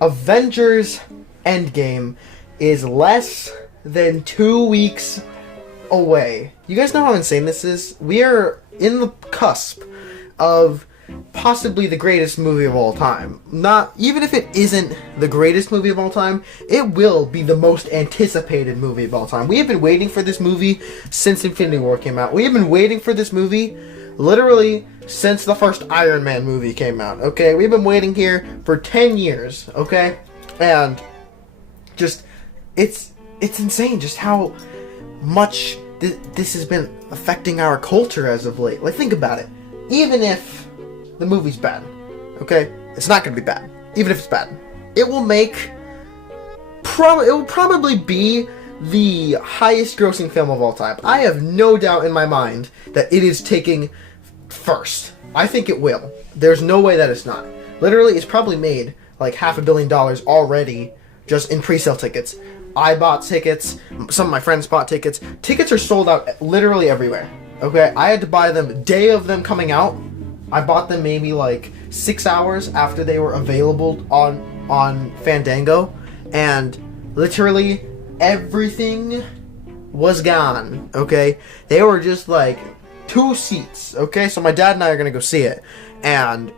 Avengers Endgame is less than 2 weeks away. You guys know how insane this is? We are in the cusp of possibly the greatest movie of all time. Not even if it isn't the greatest movie of all time, it will be the most anticipated movie of all time. We have been waiting for this movie since Infinity War came out. We have been waiting for this movie literally since the first Iron Man movie came out. Okay, we've been waiting here for 10 years. Okay, and just it's insane just how much this has been affecting our culture as of late. Like, think about it. Even if the movie's bad, okay, it's not gonna be bad. Even if it's bad, it will make it will probably be the highest grossing film of all time. I have no doubt in my mind that it is taking first. I think it will. There's no way that it's not. Literally, it's probably made like $500 million already just in pre-sale tickets. I bought tickets. Some of my friends bought tickets. Tickets are sold out literally everywhere. Okay, I had to buy them day of them coming out. I bought them maybe like 6 hours after they were available on Fandango, and literally everything was gone. Okay, they were just like 2 seats. Okay, so my dad and I are gonna go see it, and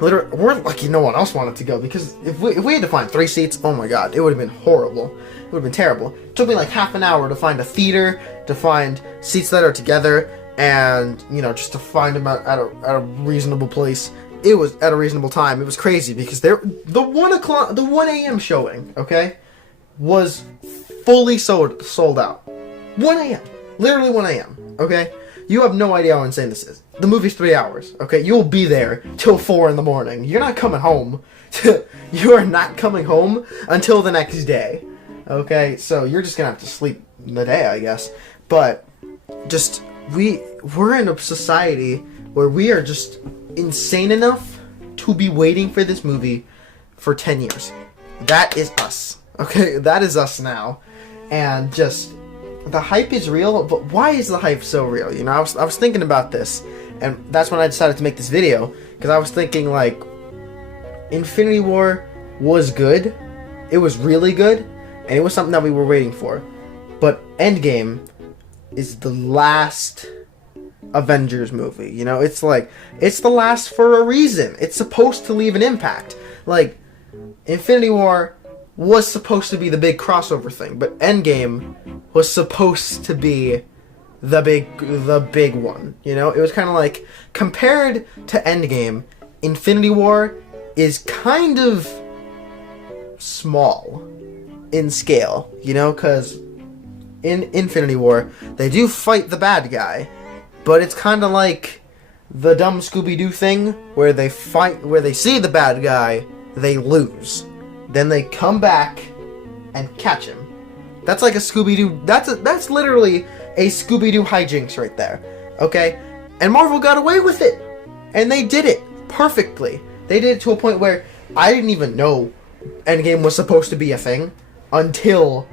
literally we're lucky no one else wanted to go, because if we had to find 3 seats, oh my god, it would have been horrible. It would have been terrible. It took me like half an hour to find a theater, to find seats that are together, and you know, just to find them at a reasonable place. It was at a reasonable time. It was crazy because the 1 a.m. showing, okay, was fully sold out. 1 a.m. Literally 1 a.m. Okay? You have no idea how insane this is. The movie's 3 hours, okay? You'll be there till 4 in the morning. You're not coming home. You are not coming home until the next day. Okay? So you're just gonna have to sleep the day, I guess. But just we're in a society where we are just insane enough to be waiting for this movie for 10 years. That is us. Okay? That is us now. And just the hype is real, but why is the hype so real? You know, I was thinking about this, and that's when I decided to make this video, because I was thinking, like, Infinity War was good, it was really good, and it was something that we were waiting for, but Endgame is the last Avengers movie, you know? It's like, it's the last for a reason. It's supposed to leave an impact. Like, Infinity War was supposed to be the big crossover thing, but Endgame was supposed to be the big one, you know? It was kind of like, compared to Endgame, Infinity War is kind of small in scale, you know? Because in Infinity War, they do fight the bad guy, but it's kind of like the dumb Scooby-Doo thing, where they see the bad guy, they lose. Then they come back and catch him. That's like a Scooby-Doo. That's literally a Scooby-Doo hijinks right there. Okay? And Marvel got away with it. And they did it perfectly. They did it to a point where I didn't even know Endgame was supposed to be a thing until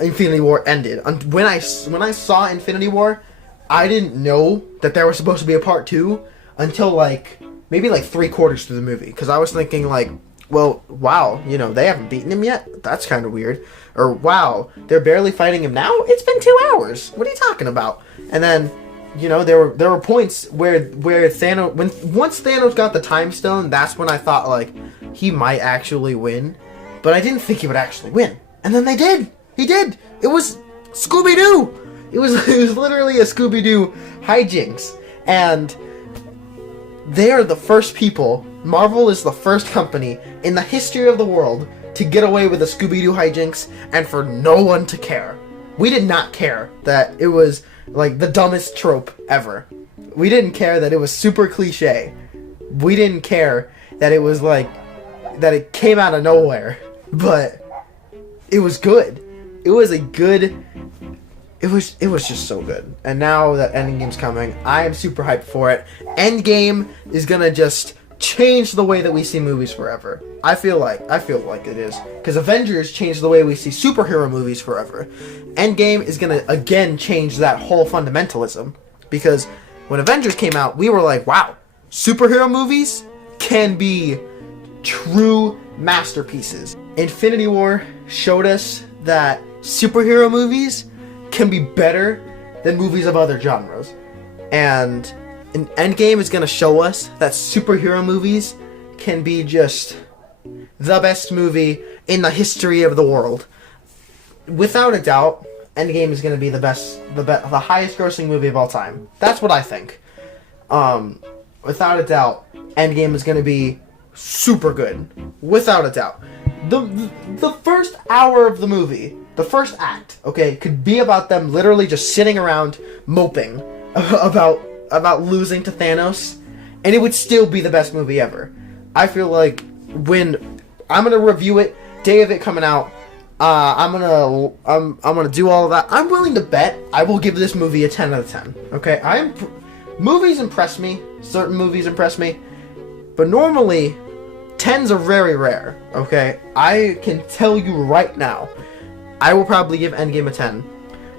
Infinity War ended. When I saw Infinity War, I didn't know that there was supposed to be a part 2 until like maybe like 3/4 through the movie. Because I was thinking like, well, wow, you know, they haven't beaten him yet? That's kind of weird. Or, wow, they're barely fighting him now? It's been 2 hours. What are you talking about? And then, you know, there were points where Thanos, once Thanos got the Time Stone, that's when I thought, like, he might actually win. But I didn't think he would actually win. And then they did. He did. It was Scooby-Doo. It was literally a Scooby-Doo hijinks. And they are the first people. Marvel is the first company in the history of the world to get away with a Scooby-Doo hijinks and for no one to care. We did not care that it was like the dumbest trope ever. We didn't care that it was super cliche. We didn't care that it was like that it came out of nowhere. But it was good. It was a good It was just so good. And now that Endgame's coming, I am super hyped for it. Endgame is gonna just change the way that we see movies forever. I feel like it is. Because Avengers changed the way we see superhero movies forever. Endgame is gonna again change that whole fundamentalism. Because when Avengers came out, we were like, wow, superhero movies can be true masterpieces. Infinity War showed us that superhero movies can be better than movies of other genres. And Endgame is going to show us that superhero movies can be just the best movie in the history of the world. Without a doubt, Endgame is going to be the highest grossing movie of all time. That's what I think. Without a doubt, Endgame is going to be super good. Without a doubt. The first hour of the movie, the first act, okay, could be about them literally just sitting around moping about losing to Thanos, and it would still be the best movie ever. I feel like when I'm gonna review it, day of it coming out, I'm gonna do all of that. I'm willing to bet I will give this movie a 10 out of 10. Okay, movies impress me. Certain movies impress me, but normally 10s are very rare. Okay, I can tell you right now, I will probably give Endgame a 10,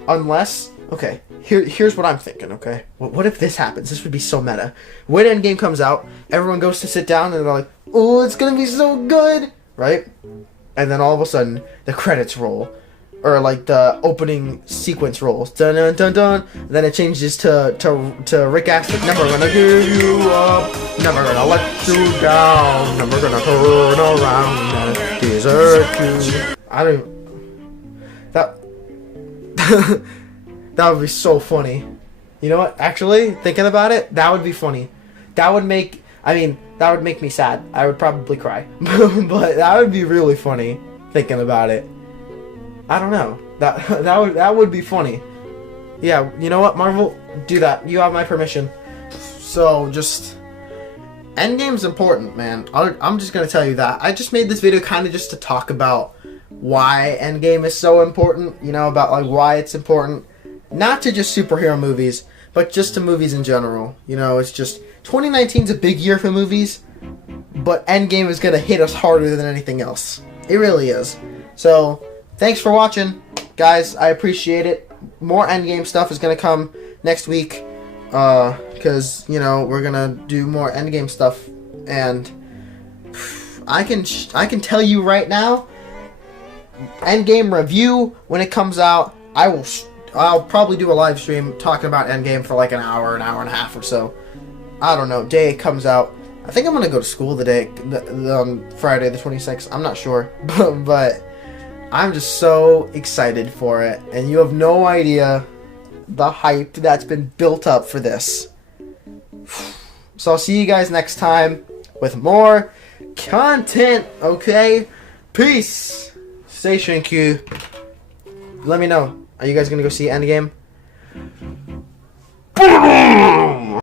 unless okay. Here's what I'm thinking, okay? What if this happens? This would be so meta. When Endgame comes out, everyone goes to sit down and they're like, oh, it's gonna be so good, right? And then all of a sudden, the credits roll. Or like the opening sequence rolls. Dun dun dun dun. And then it changes to Rick Astley. Never gonna give you up. Never gonna let you down. Never gonna turn around and desert you. I don't... That would be so funny. You know what? Actually, thinking about it, that would be funny. That would make me sad. I would probably cry. But that would be really funny, thinking about it. I don't know. That would be funny. Yeah, you know what, Marvel? Do that. You have my permission. So, just... Endgame's important, man. I'm just gonna tell you that. I just made this video kind of just to talk about why Endgame is so important. You know, about like why it's important. Not to just superhero movies, but just to movies in general. You know, it's just 2019's a big year for movies, but Endgame is gonna hit us harder than anything else. It really is. So, thanks for watching, guys. I appreciate it. More Endgame stuff is gonna come next week, because you know we're gonna do more Endgame stuff, and I can tell you right now, Endgame review when it comes out. I'll probably do a live stream talking about Endgame for like an hour and a half or so. I don't know. Day it comes out. I think I'm gonna go to school the day on Friday the 26th. I'm not sure, but I'm just so excited for it, and you have no idea the hype that's been built up for this. So I'll see you guys next time with more content. Okay, peace. Station Q. Let me know. Are you guys gonna go see Endgame?